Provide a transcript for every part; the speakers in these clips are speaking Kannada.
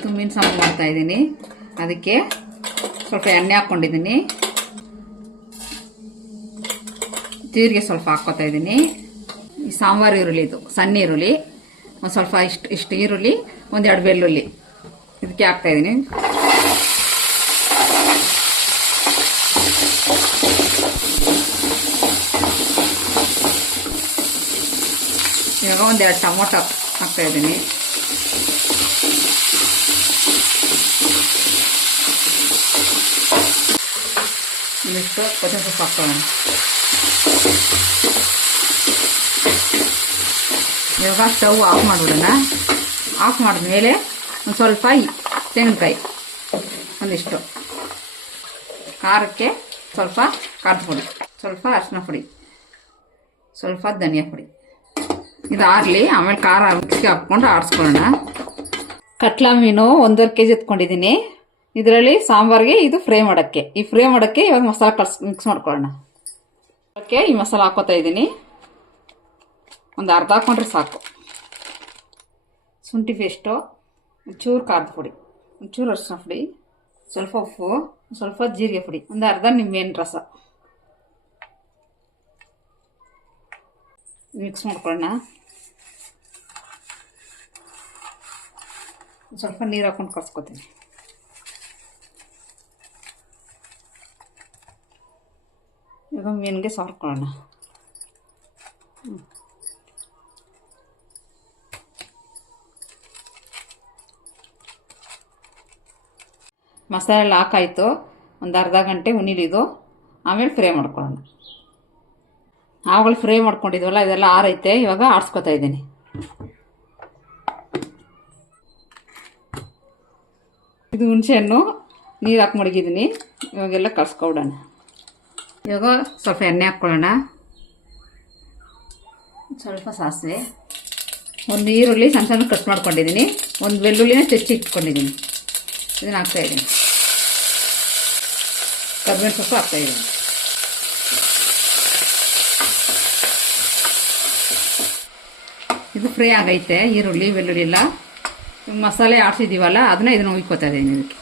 ಇವತ್ತು ಮೀನು ಸಾಂಬಾರು ಮಾಡ್ತಾಯಿದ್ದೀನಿ. ಅದಕ್ಕೆ ಸ್ವಲ್ಪ ಎಣ್ಣೆ ಹಾಕ್ಕೊಂಡಿದ್ದೀನಿ, ಜೀರಿಗೆ ಸ್ವಲ್ಪ ಹಾಕ್ಕೊತಾ ಇದ್ದೀನಿ. ಈ ಸಾಂಬಾರು ಈರುಳ್ಳಿ, ಇದು ಸಣ್ಣ ಈರುಳ್ಳಿ, ಒಂದು ಸ್ವಲ್ಪ ಇಷ್ಟು ಈರುಳ್ಳಿ, ಒಂದೆರಡು ಬೆಳ್ಳುಳ್ಳಿ ಇದಕ್ಕೆ ಹಾಕ್ತಾಯಿದ್ದೀನಿ. ಇವಾಗ ಒಂದೆರಡು ಟೊಮೊಟೊ ಹಾಕ್ತಾಯಿದ್ದೀನಿ. ಇಷ್ಟು ಕೊತ್ತಂಬರಿ ಸೊಪ್ಪು ಹಾಕ್ಕೊಳ್ಳೋಣ. ಇವಾಗ ಸ್ಟವ್ ಆಫ್ ಮಾಡಿಬಿಡೋಣ. ಆಫ್ ಮಾಡಿದ್ಮೇಲೆ ಒಂದು ಸ್ವಲ್ಪ ತೆಂಗಿನಕಾಯಿ, ಒಂದಿಷ್ಟು ಖಾರಕ್ಕೆ ಸ್ವಲ್ಪ ಖಾರದ ಪುಡಿ, ಸ್ವಲ್ಪ ಅರಿಶಿನ ಪುಡಿ, ಸ್ವಲ್ಪ ಧನಿಯಾ ಪುಡಿ. ಇದು ಆಗಲಿ, ಆಮೇಲೆ ಖಾರ ಮಿಕ್ಸಿಗೆ ಹಾಕ್ಕೊಂಡು ಆಡಿಸ್ಕೊಳ್ಳೋಣ. ಕಟ್ಲಾ ಮೀನು 1.5 kg ಎತ್ಕೊಂಡಿದ್ದೀನಿ. ಇದರಲ್ಲಿ ಸಾಂಬಾರಿಗೆ ಇದು ಫ್ರೈ ಮಾಡೋಕ್ಕೆ, ಈ ಫ್ರೈ ಮಾಡೋಕ್ಕೆ ಇವಾಗ ಮಸಾಲ ಮಿಕ್ಸ್ ಮಾಡ್ಕೊಳ್ಳೋಣ. ಅದಕ್ಕೆ ಈ ಮಸಾಲ ಹಾಕೋತಾ ಇದ್ದೀನಿ. ಒಂದು ಅರ್ಧ ಹಾಕ್ಕೊಂಡ್ರೆ ಸಾಕು. ಶುಂಠಿ ಪೇಸ್ಟು, ಒಂಚೂರು ಖಾರದ ಪುಡಿ, ಒಂಚೂರು ಅರಿಶಿನ ಪುಡಿ, ಸ್ವಲ್ಪ ಉಪ್ಪು, ಸ್ವಲ್ಪ ಜೀರಿಗೆ ಪುಡಿ, ಒಂದು ಅರ್ಧ ನಿಂಬೆಹಣ್ಣು ರಸ ಮಿಕ್ಸ್ ಮಾಡ್ಕೊಳ್ಳೋಣ. ಸ್ವಲ್ಪ ನೀರು ಹಾಕ್ಕೊಂಡು ಕರ್ಸ್ಕೊತೀನಿ. ಈಗ ಮೀನಿಗೆ ಸಾರ್ಕೊಳ್ಳೋಣ. ಮಸಾಲೆ ಎಲ್ಲ ಹಾಕಾಯಿತು. ಒಂದು ಅರ್ಧ ಗಂಟೆ ಉಣಿಲಿದು, ಆಮೇಲೆ ಫ್ರೈ ಮಾಡ್ಕೊಳ್ಳೋಣ. ಆವಾಗಲೇ ಫ್ರೈ ಮಾಡ್ಕೊಂಡಿದ್ವಲ್ಲ, ಇದೆಲ್ಲ ಆರೈತೆ. ಇವಾಗ ಆಡಿಸ್ಕೊತಾ ಇದ್ದೀನಿ. ಇದು ಹುಣಸೆಹಣ್ಣು ನೀರು ಹಾಕಿ ಮಡಗಿದ್ದೀನಿ. ಇವಾಗೆಲ್ಲ ಕಳ್ಸ್ಕೊಬಿಡೋಣ. ಇವಾಗ ಸ್ವಲ್ಪ ಎಣ್ಣೆ ಹಾಕ್ಕೊಳ್ಳೋಣ. ಸ್ವಲ್ಪ ಸಾಸಿವೆ, ಒಂದು ಈರುಳ್ಳಿ ಸಣ್ಣ ಸಣ್ಣ ಕಟ್ ಮಾಡ್ಕೊಂಡಿದ್ದೀನಿ, ಒಂದು ಬೆಳ್ಳುಳ್ಳಿನ ಹೆಚ್ಚಿ ಇಟ್ಕೊಂಡಿದ್ದೀನಿ. ಇದನ್ನು ಹಾಕ್ತಾಯಿದ್ದೀನಿ. ಕರಿಬೇವಿನ ಸೊಪ್ಪು ಹಾಕ್ತಾಯಿದ್ದೀನಿ. ಇದು ಫ್ರೈ ಆಗೈತೆ, ಈರುಳ್ಳಿ ಬೆಳ್ಳುಳ್ಳಿ ಎಲ್ಲ. ಮಸಾಲೆ ಆಡಿಸಿದ್ದೀವಲ್ಲ, ಇದನ್ನು ಉಯ್ಕೋತಾ ಇದ್ದೀನಿ. ಇದಕ್ಕೆ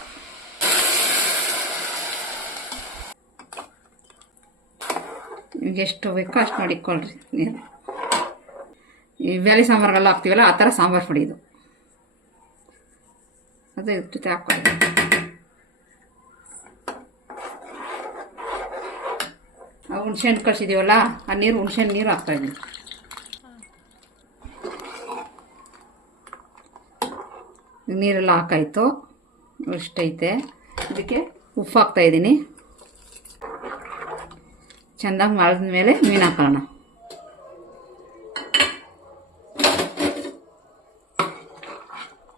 ನಿಮ್ಗೆ ಎಷ್ಟು ಬೇಕೋ ಅಷ್ಟು ಮಾಡಿಕೊಳ್ಳ್ರಿ ನೀರು. ಈ ಬೇಳೆ ಸಾಂಬಾರಿಗೆಲ್ಲ ಹಾಕ್ತೀವಲ್ಲ, ಆ ಥರ ಸಾಂಬಾರು ಪುಡಿ ಇದು. ಅದೇ ಜೊತೆ ಹಾಕ್ಕೊಳ್ಳಿ. ಹುಣ್ಸೆಹಣ್ಣು ಕಳಿಸಿದ್ದೀವಲ್ಲ, ಆ ನೀರು ಹುಣ್ಸೆಹಣ್ಣು ನೀರು ಹಾಕ್ತಾಯಿದ್ದೀನಿ. ನೀರೆಲ್ಲ ಹಾಕಾಯಿತು, ಇಷ್ಟೈತೆ. ಇದಕ್ಕೆ ಉಪ್ಪು ಹಾಕ್ತಾಯಿದ್ದೀನಿ. ಚೆಂದಾಗಿ ಮಾಡಿದ ಮೇಲೆ ಮೀನು ಹಾಕೋಣ.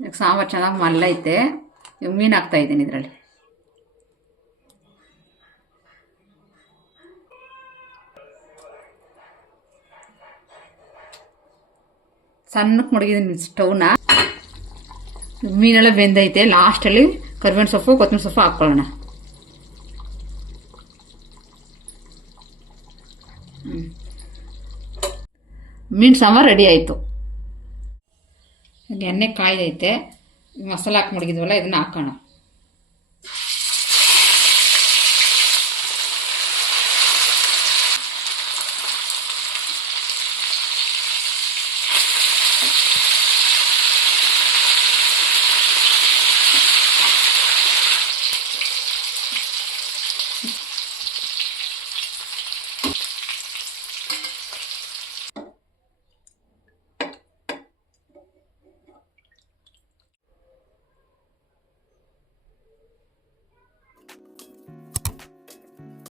ಈಗ ಸಾಂಬಾರು ಚೆನ್ನಾಗಿ ಮಲ್ಲೈತೆ. ಈಗ ಮೀನು ಹಾಕ್ತಾಯಿದ್ದೀನಿ ಇದರಲ್ಲಿ. ಸಣ್ಣಕ್ಕೆ ಮಡಗಿದ್ದೀನಿ ಸ್ಟವ್ನ. ಮೀನೆಲ್ಲ ಬೆಂದೈತೆ. ಲಾಸ್ಟಲ್ಲಿ ಕರಿಬೇವಿನ ಸೊಪ್ಪು, ಕೊತ್ತಂಬರಿ ಸೊಪ್ಪು ಹಾಕ್ಕೊಳ್ಳೋಣ. ಮೀನು ಸಾಂಬಾರು ರೆಡಿ ಆಯಿತು. ಎಣ್ಣೆ ಕಾಯ್ದೈತೆ. ಮಸಾಲೆ ಹಾಕಿ ಮಡಗಿದ್ವಲ್ಲ, ಇದನ್ನು ಹಾಕೋಣ.